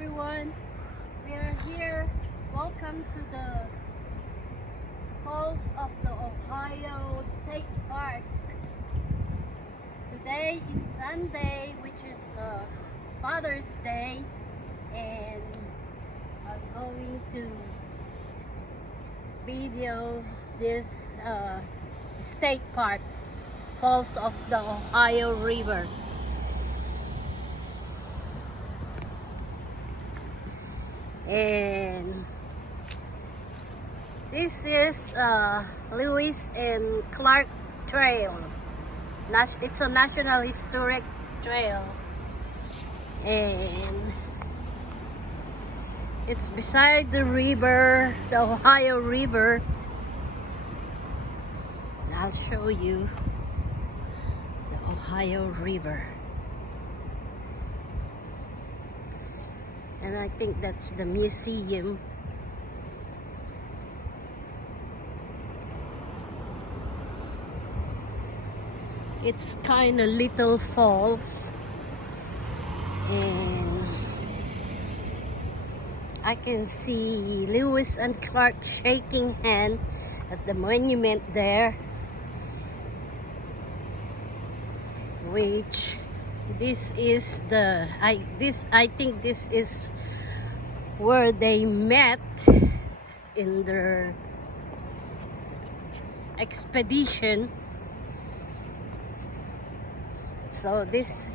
everyone. We are here. Welcome to the Falls of the Ohio State Park. Today is Sunday, which is Father's Day, and I'm going to video this state park, Falls of the Ohio River. And this is Lewis and Clark Trail. It's a National Historic Trail, and it's beside the river, the Ohio River. And I'll show you the Ohio River. And I think that's the museum. It's kind of little falls, and I can see Lewis and Clark shaking hands at the monument there, which this is the I think this is where they met in their expedition. So this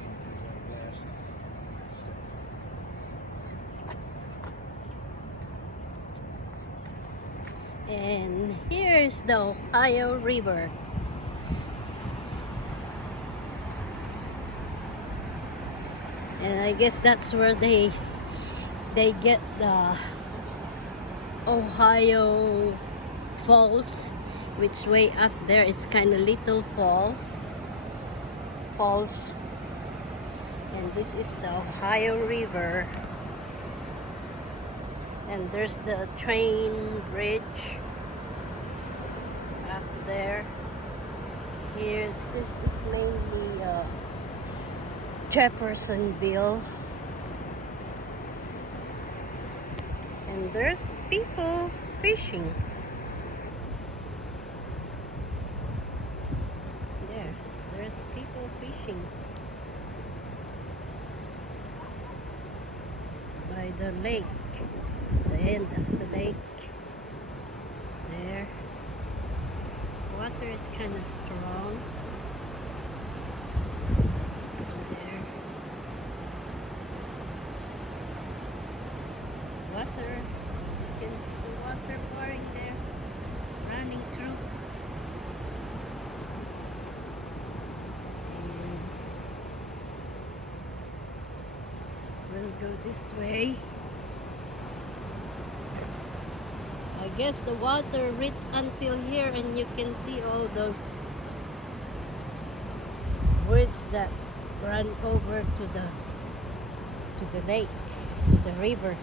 and here is the Ohio River. And I guess that's where they get the Ohio Falls, which way up there it's kind of little falls. And this is the Ohio River. And there's the train bridge up there. Here, this is mainly Jeffersonville, and there's people fishing there. There's people fishing by the lake, the end of the lake there. Water is kind of strong. Water, you can see the water pouring there, running through. And we'll go this way. I guess the water reaches until here, and you can see all those woods that run over to the lake, to the river.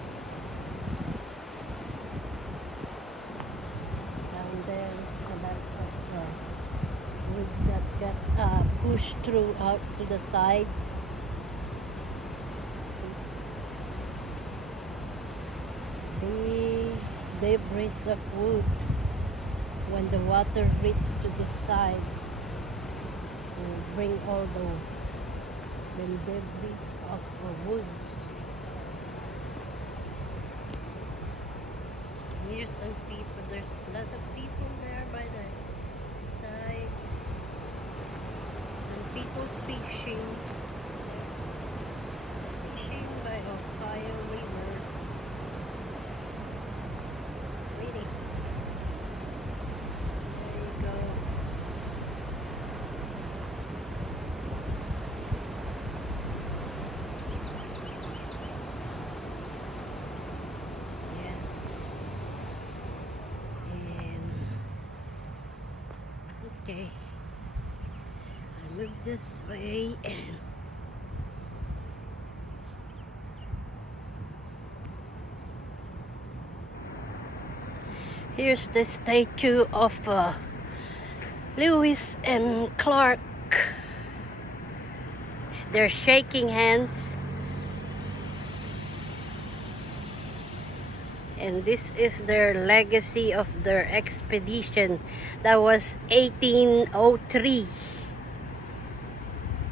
There's a lot of woods that got pushed through out to the side. Big debris of wood. When the water reaches to the side, will bring all the debris of the woods. Here's some people. There's a lot of people there by the side. Some people fishing by Ohio River. Really. There you go. Okay, I'll move this way, and here's the statue of Lewis and Clark. They're shaking hands. And this is their legacy of their expedition. That was 1803.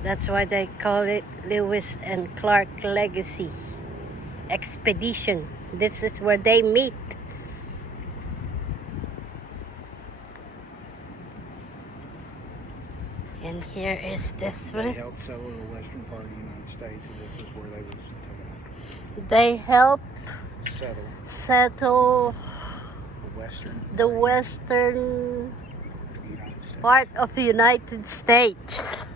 That's why they call it Lewis and Clark Legacy Expedition. This is where they meet. And here is this They one. helped settle the western part of the United States, and this is where they was They help settle settle the the western western United States. part of the United States.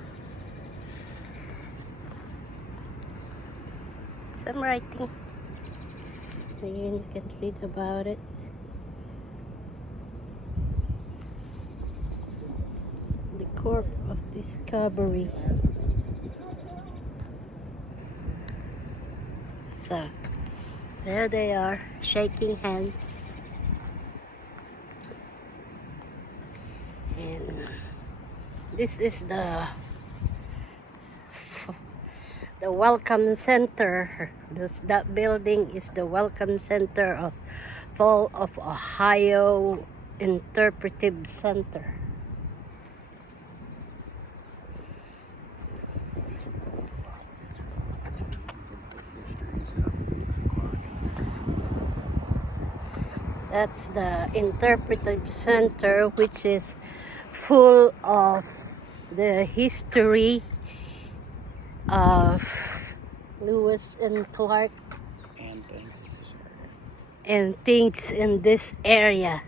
Some writing. Again, you can read about it. The Corp of Discovery. So, there they are, shaking hands. And this is the Welcome Center. That building is the Welcome Center of Fall of Ohio Interpretive Center. That's the Interpretive Center, which is full of the history of Lewis and Clark and things in this area.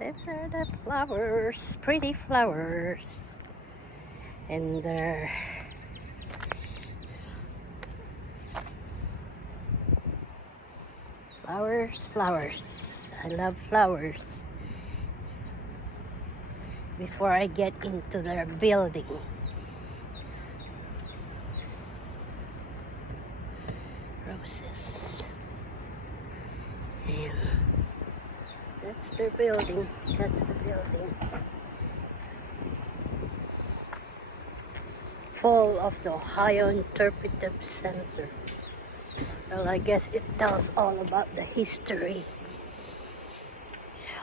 These are the flowers, pretty flowers, and they're flowers. I love flowers. Before I get into their building, roses, and that's their building. That's the building. Fall of the Ohio Interpretive Center. Well, I guess it tells all about the history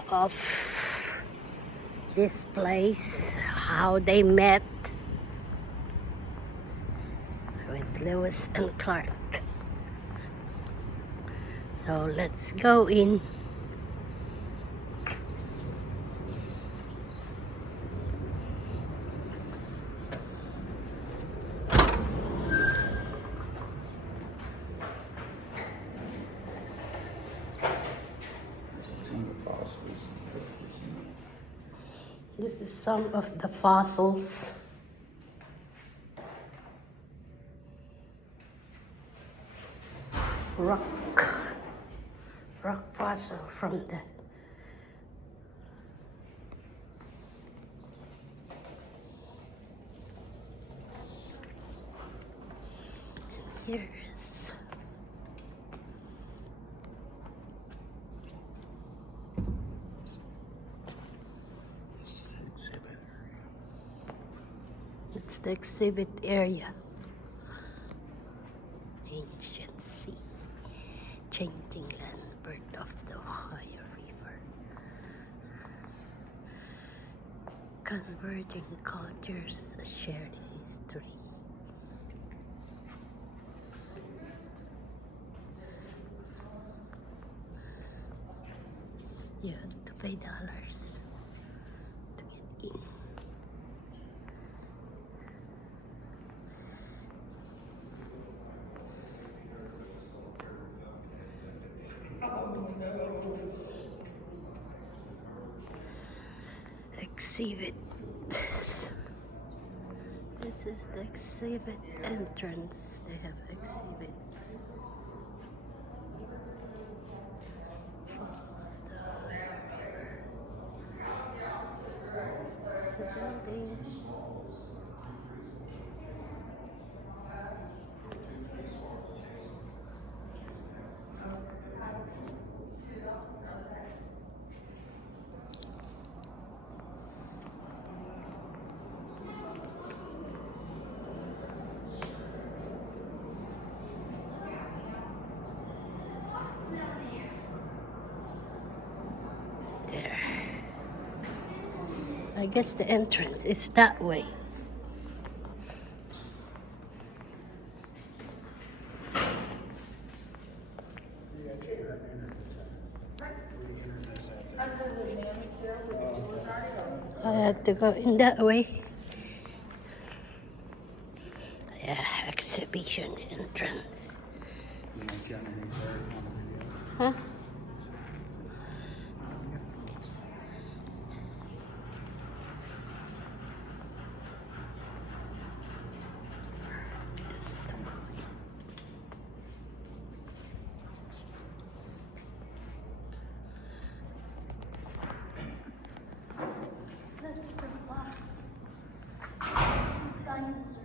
of this place, how they met with Lewis and Clark. So let's go in. This is some of the fossils. Rock fossil from the here is it's the exhibit area. Ancient sea, changing land, birth of the Ohio River, converging cultures, a shared history. You have to pay dollars to get in. Exhibit. This is the exhibit entrance. They have exhibits. Fall of the river. It's a building. guess the entrance is that way. I have to go in that way. Yeah, exhibition entrance. Huh? That's the last dinosaur.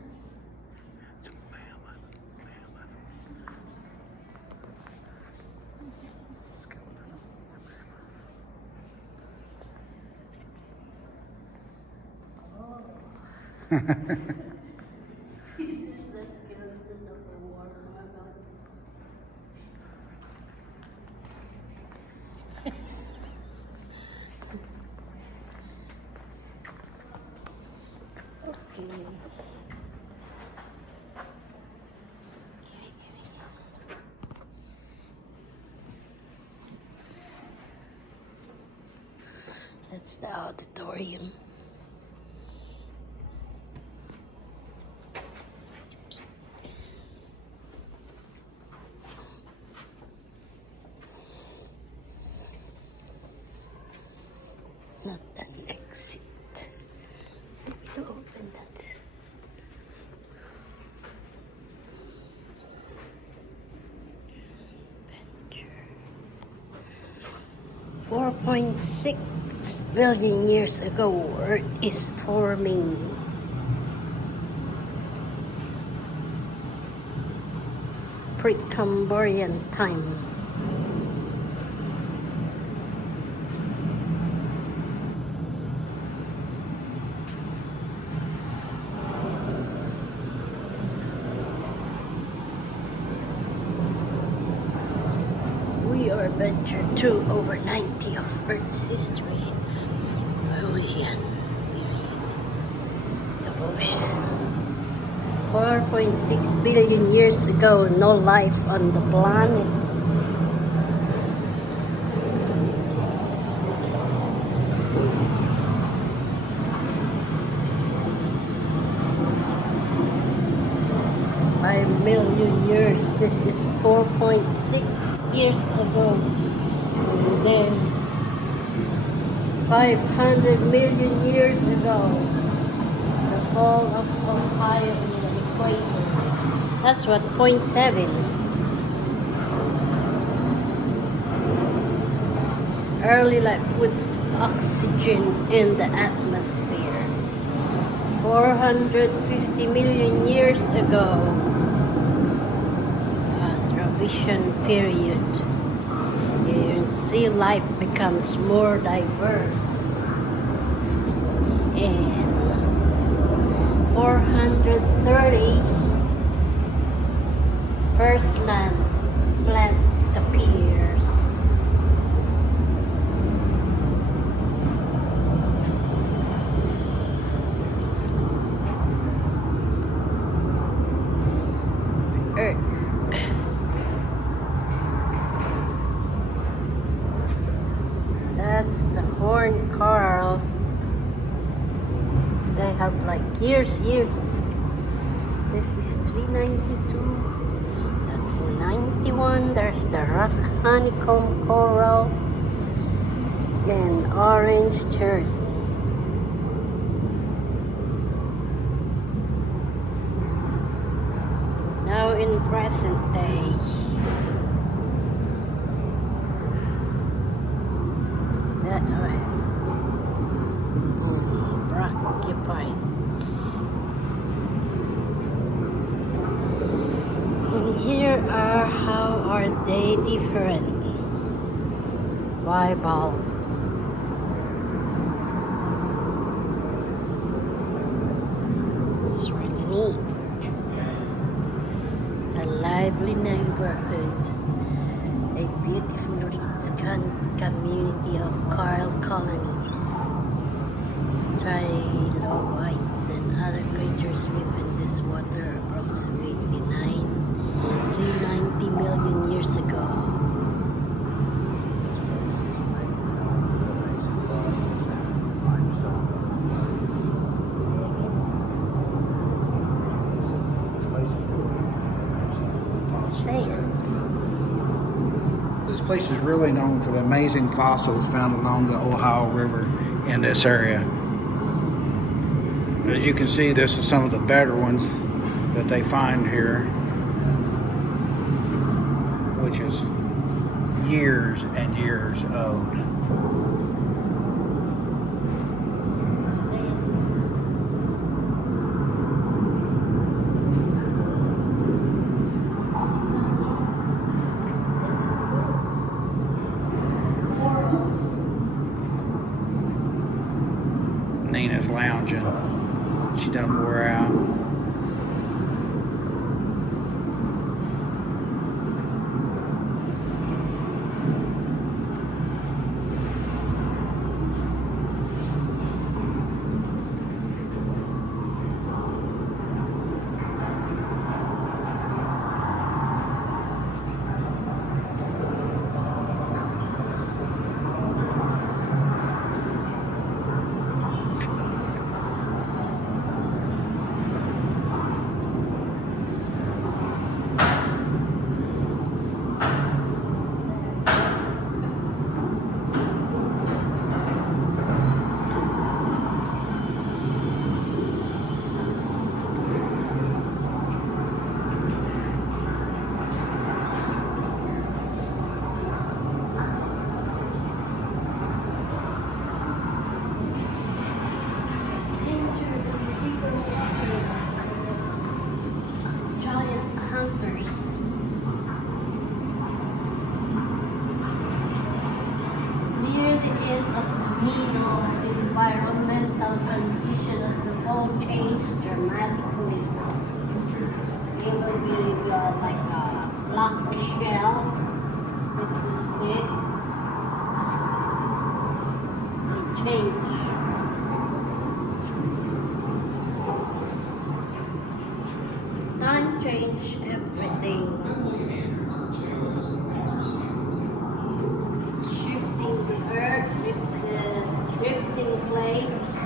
This is the skeleton of the water mammoth. Okay. That's the auditorium. Not an exit. You open that. Venture. 4.6 billion years ago, Earth is forming. Precambrian time. We are ventured through over 90 of Earth's history. Ocean period. The ocean. 4.6 billion years ago, no life on the planet. Million years. This is 4.6 years ago. And then 500 million years ago, the fall of Ohio in the equator. That's what 0.7. Early life puts oxygen in the atmosphere. 450 million years ago. Transition period. You see life becomes more diverse. And 430 first land plant appears. Earth. That's the horn coral. They have like years. This is 392. That's 91. There's the rock honeycomb coral and orange turd. Now in present day. That way. Brachiopods. And here are how are they different. Bible. It's really neat. A lively neighborhood. A beautiful rich community of coral colonies. trilobites and other creatures live in this water approximately 390 million years ago. Say it. This place is really known for the amazing fossils found along the Ohio River in this area. As you can see, this is some of the better ones that they find here, which is years and years old. Nina's lounging. She doesn't wear out. Environmental condition of the fall changed dramatically. It will be like a black shell, which is this. They change. Time change everything. Shifting the earth with the drifting plates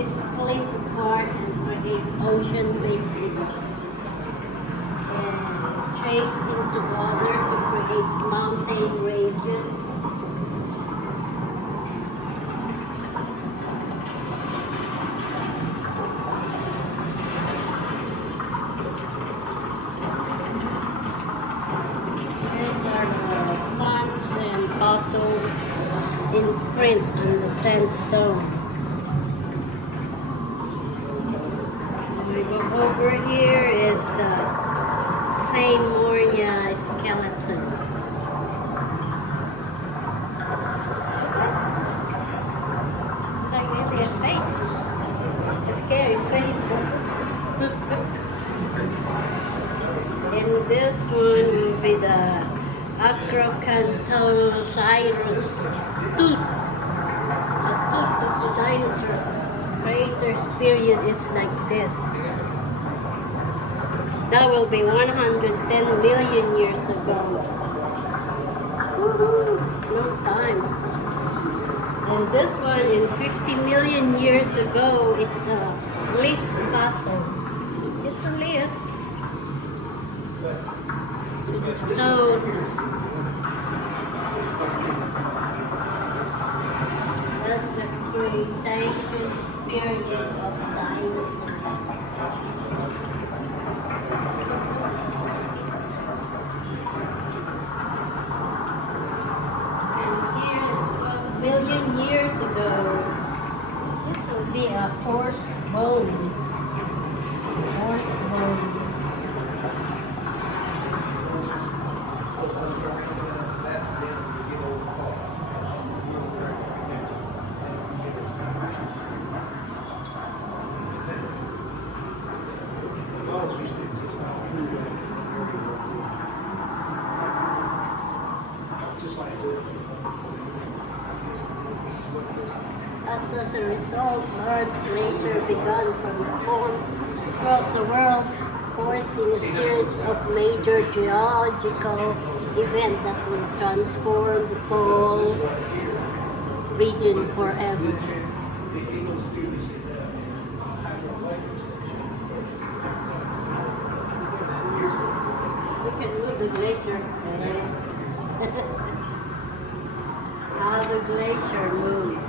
is split apart and create ocean basins and chase into water to create mountain ranges. These are the plants and fossils in print on the sandstone. As we go over here is the Seymonia skeleton. Like really a face. A scary face. And this one will be the Acrocanthosaurus tooth. The tooth of the dinosaur creators period is like this. That will be 110 million years ago. Woohoo! No time. And this one in 50 million years ago, it's a leaf fossil. It's a leaf. To the stone. That's the Cretaceous period of dinosaurs. And here is 12 billion years ago. This will be a horse bone. Horse bone. a result, large glacier began from form throughout the world, forcing a series of major geological events that will transform the whole region forever. We can move the glacier. How the glacier moved.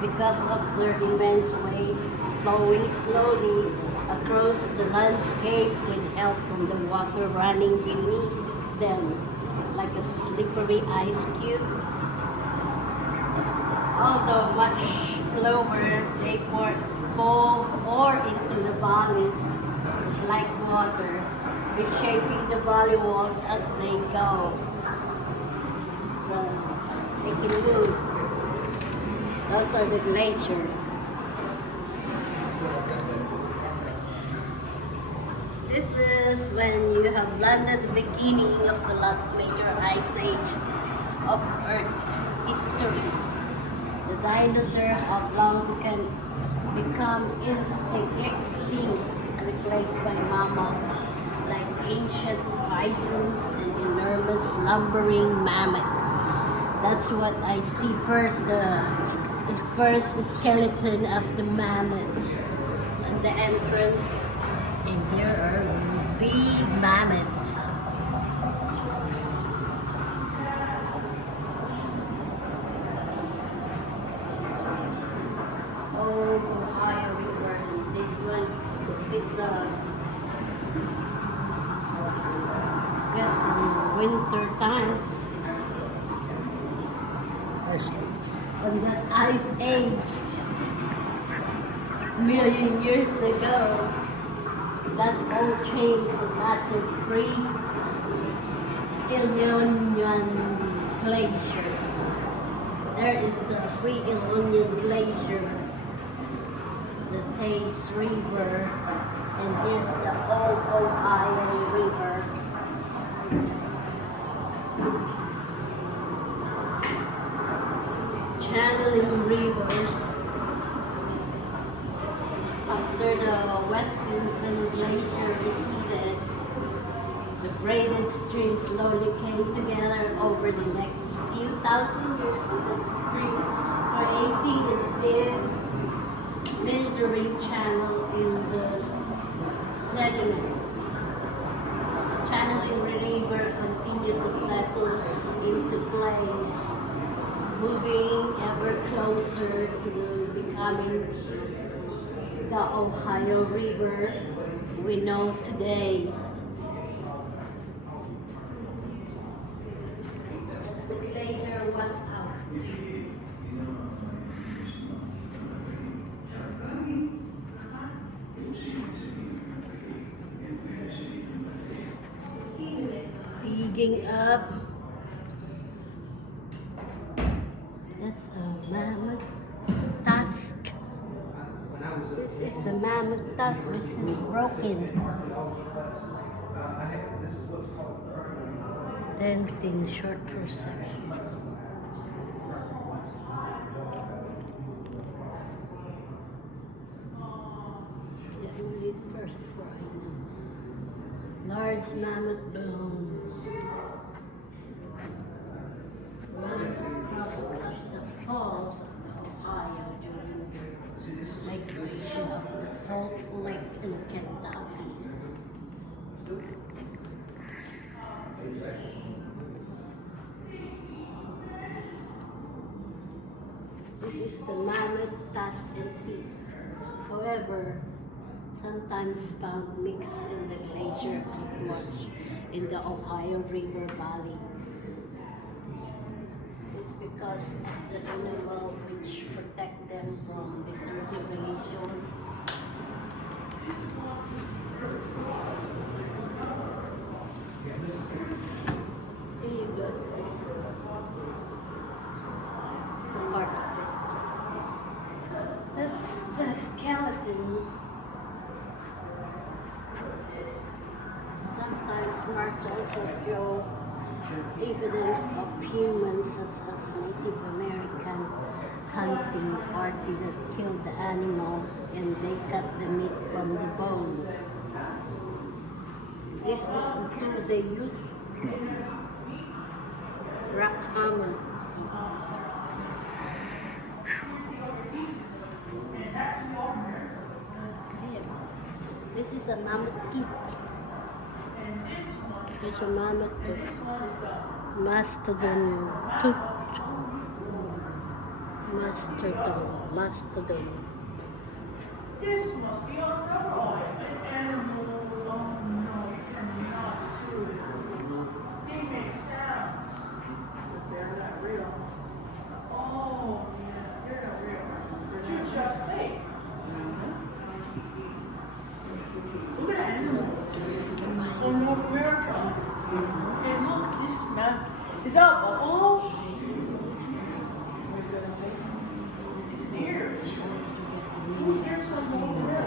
Because of their immense weight, flowing slowly across the landscape with help from the water running beneath them like a slippery ice cube. Although much slower, they pour into the valleys like water, reshaping the valley walls as they go. So they can move. Those are the glaciers. This is when you have landed the beginning of the last major ice age of Earth's history. The dinosaurs have long become extinct, replaced by mammals like ancient bisons and enormous lumbering mammoth. That's what I see first, the first skeleton of the mammoth at the entrance, and here are big mammoths. Oh, Ohio River. This one, it's guess winter time. On that ice age, million years ago, that old chain's a massive pre-Illinois glacier. There is the pre-Illinois glacier, the Tace River, and here's the old Ohio River. Channeling rivers. After the Wisconsin Glacier receded, the braided streams slowly came together over the next few thousand years in the spring, creating a deep meandering channel in the sediments. Channeling river continued to settle into place, moving ever closer to becoming the Ohio River we know today. The glacier was out. Digging up. That's a mammoth tusk. This is the mammoth tusk, which is broken. Denting shorter section. Yeah, you read first before I know. Large mammoth bones run across the falls of the Ohio during the migration of the Salt Lake in Kentucky. This is the mammoth tusk and teeth. However, sometimes found mixed in the glacier much in the Ohio River Valley. It's because of the animal which protect them from deterioration. Here you go. It's a part of it. That's the skeleton. Sometimes marks also show evidence of humans such as Native American hunting party that killed the animal and they cut the meat from the bone. This is the tool they use. Rock hammer. This is a mammoth tooth. It's a mammoth tooth. Mastodon tooth. Mastodon. This must be on cover. Animals don't know from they make sounds, but they're not real. Oh, yeah, they're not real. They're just fake. Look at the animals from North America. And look, this map is that buffalo? It's deer. Ooh, there's some over there.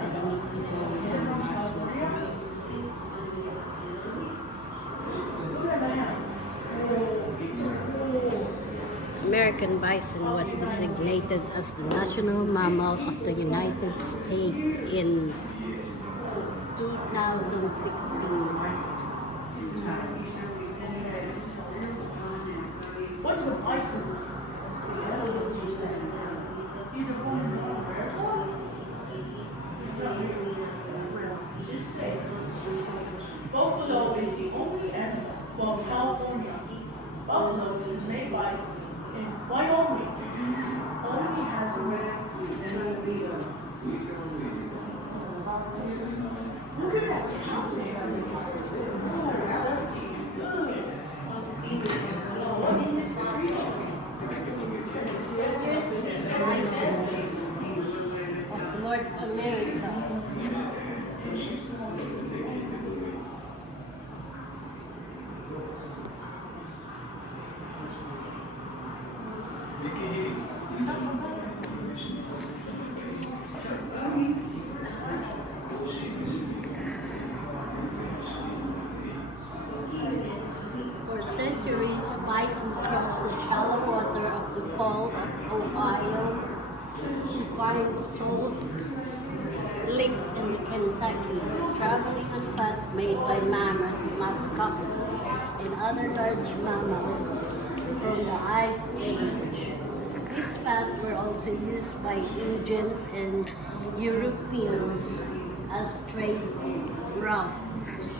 Is it from California? Look at that. Oh, it's a American bison was designated as the national mammal of the United States in 2016. What's a bison? He's a form of America? He's fake. Buffalo is the only animal, well, California. Buffalo is made by in Wyoming. Only has a red. Look at that cow there. Oh, that's good. Here's the bison of North America. For centuries, bison crossed the shallow water of the Fall of Ohio to find salt lick in the Kentucky, traveling on fat made by mammoth, muskox, and other large mammals from the Ice Age. These fat were also used by Indians and Europeans as trade routes.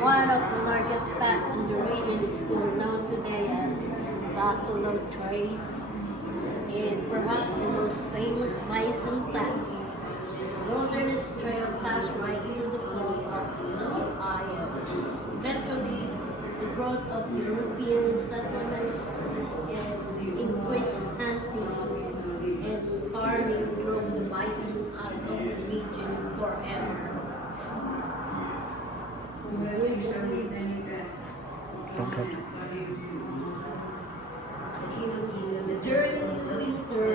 One of the largest fat in the region is still known today as Buffalo Trace, and perhaps the most famous bison fat. The Wilderness Trail passed right through the flow of the Ohio. Eventually, the growth of European settlements and increased hunting and farming drove the bison out of the region forever. Don't touch. During the winter,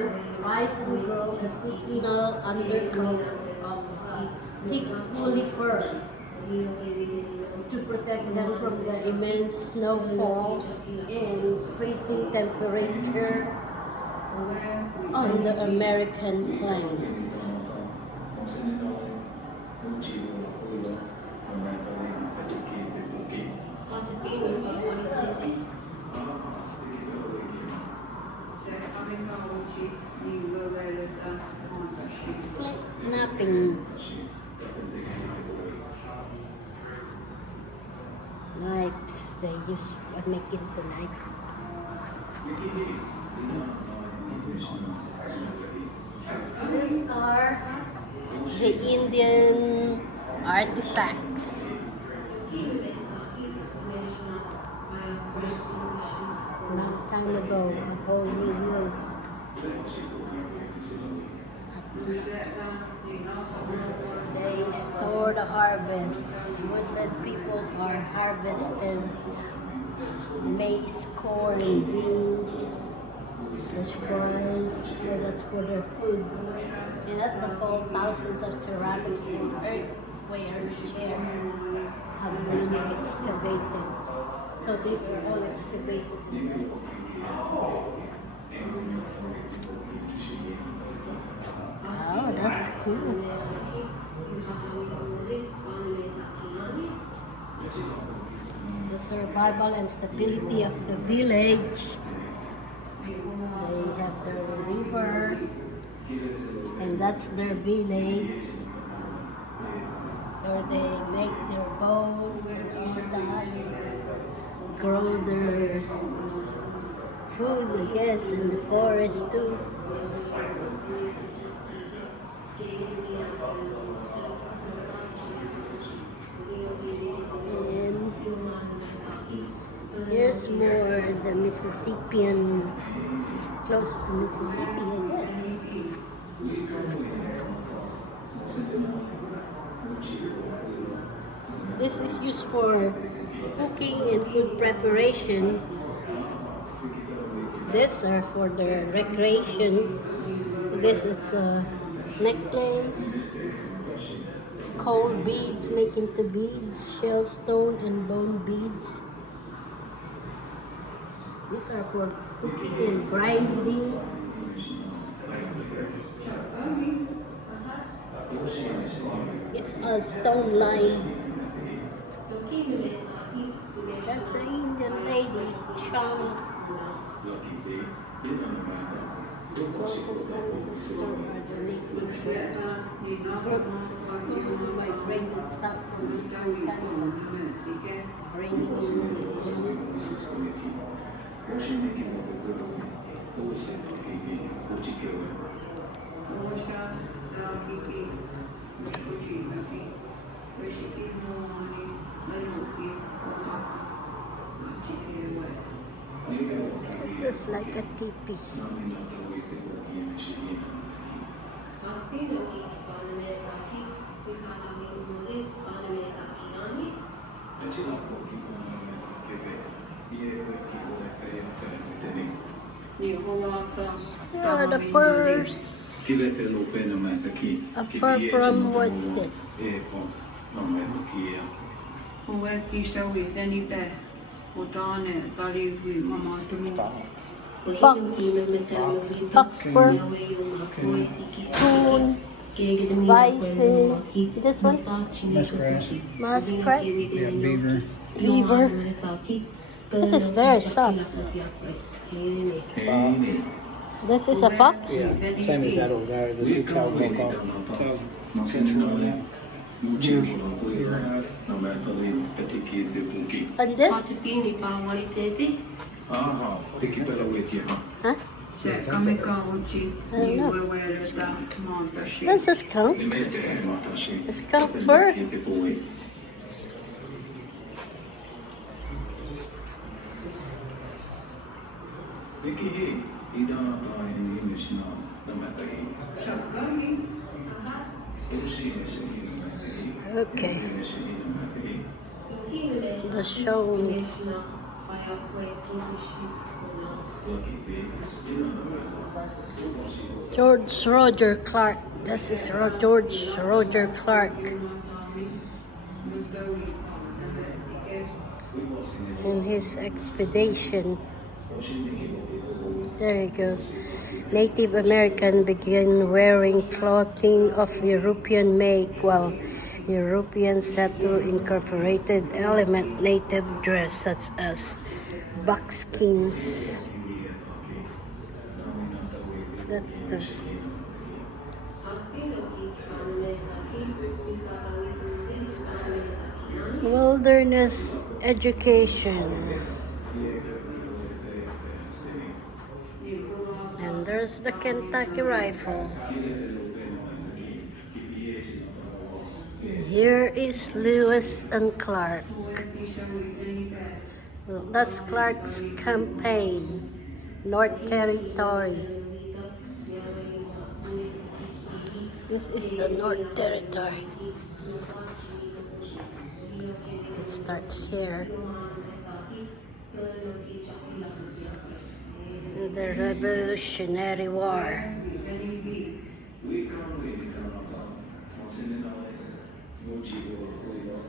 bison grow a seasonal undercover of thick woolly fur to protect them from the immense snowfall and freezing temperature on the American plains. Napping knives, they use make into knives. These are the Indian artifacts. Long time ago, a whole new world. They store the harvest. Woodland people are harvested maize, corn, and beans. The shrines, that's for their food. And at the fall, thousands of ceramics and earthwares share have been excavated. So these are all excavated. Wow, that's cool. The survival and stability of the village. They have their river, and that's their village, where they make their boat and all that, grow their food, I guess, in the forest too. And here's more the Mississippian, close to Mississippi, I guess. This is used for cooking and food preparation. These are for the recreations. I guess it's a necklace, cold beads, make into beads, shell stone and bone beads. These are for cooking and grinding. It's a stone line. That's the Indian lady, Shauna. Closest to the store are the native group who migrated south from eastern Canada, bringing it's like a teepee. Oh, the purse. Apart from what's this? Fox. Fox fur. Coon. Bison. This one? Muskrat. Muskrat. Yeah, beaver. Beaver. This is very soft. This is a fox? Yeah, same as that over there. The two-tailed bulldog. Central, yeah. And this? Aha, Huh? I don't know. That's a skunk. A skunk fur. Okay. The show. George Roger Clark. This is George Roger Clark. In his expedition. There you go. Native American began wearing clothing of European make, while Europeans settled incorporated element native dress such as buckskins. That's the wilderness education. And there's the Kentucky rifle. Here is Lewis and Clark. Well, that's Clark's campaign, North Territory. This is the North Territory. It starts here. The Revolutionary War.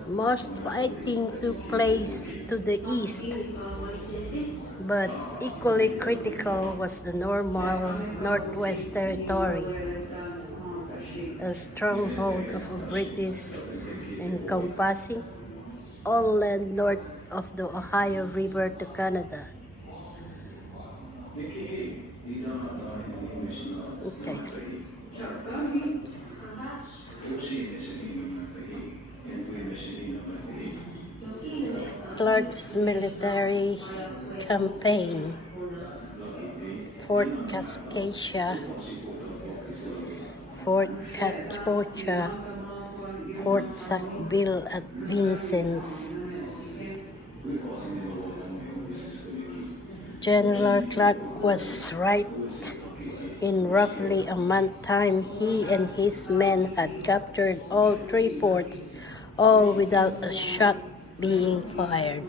Most fighting took place to the east. But equally critical was the normal Northwest Territory, a stronghold of a British encompassing all land north of the Ohio River to Canada. Okay. Clark's military campaign, Fort Kaskaskia, Fort Kakocha, Fort Sackville at Vincennes. General Clark was right. In roughly a month's time, he and his men had captured all 3 forts, all without a shot being fired.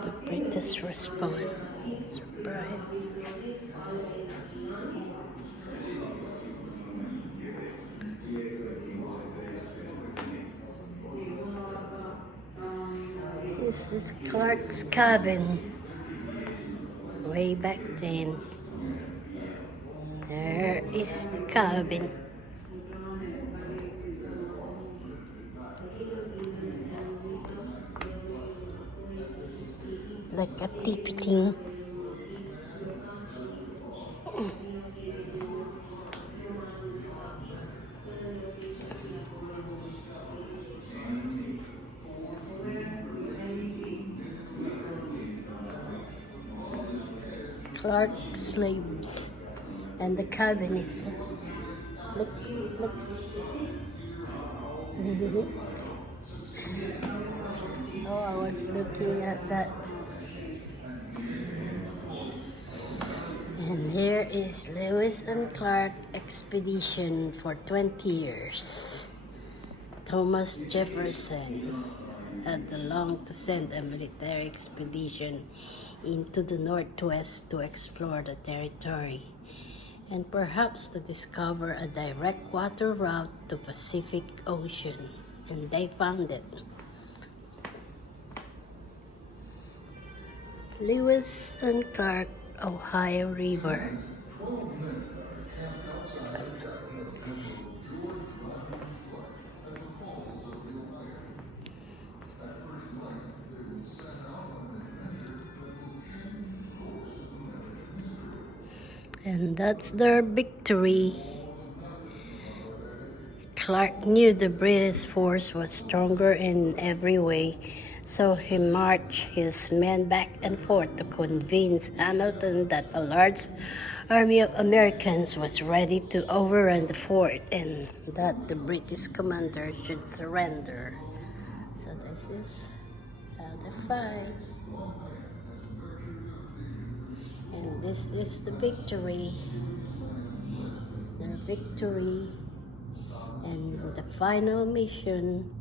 The British respond. Surprise. This is Clark's cabin. Way back then. There is the cabin. Like a tipping. Clark slaves, and the cabin is look. Oh, I was looking at that. And here is Lewis and Clark Expedition for 20 years. Thomas Jefferson had longed to send a military expedition into the Northwest to explore the territory and perhaps to discover a direct water route to Pacific Ocean, and they found it. Lewis and Clark, Ohio River. And that's their victory. Clark knew the British force was stronger in every way, so he marched his men back and forth to convince Hamilton that a large army of Americans was ready to overrun the fort and that the British commander should surrender. So this is how they fight. And this is the victory. Their victory. And the final mission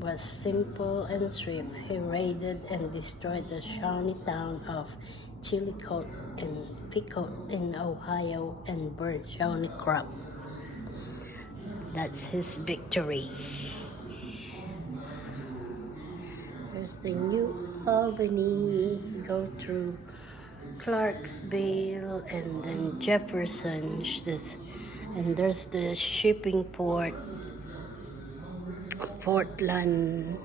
was simple and swift. He raided and destroyed the Shawnee town of Chillicothe and Pequot in Ohio and burned Shawnee crop. That's his victory. There's the New Albany, go through Clarksville and then Jefferson, and there's the shipping port, Portland,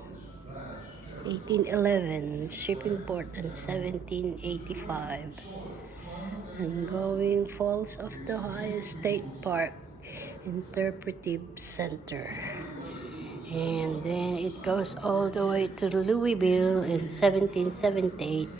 1811, shipping port in 1785, and going Falls of the Ohio State Park, Interpretive Center. And then it goes all the way to Louisville in 1778.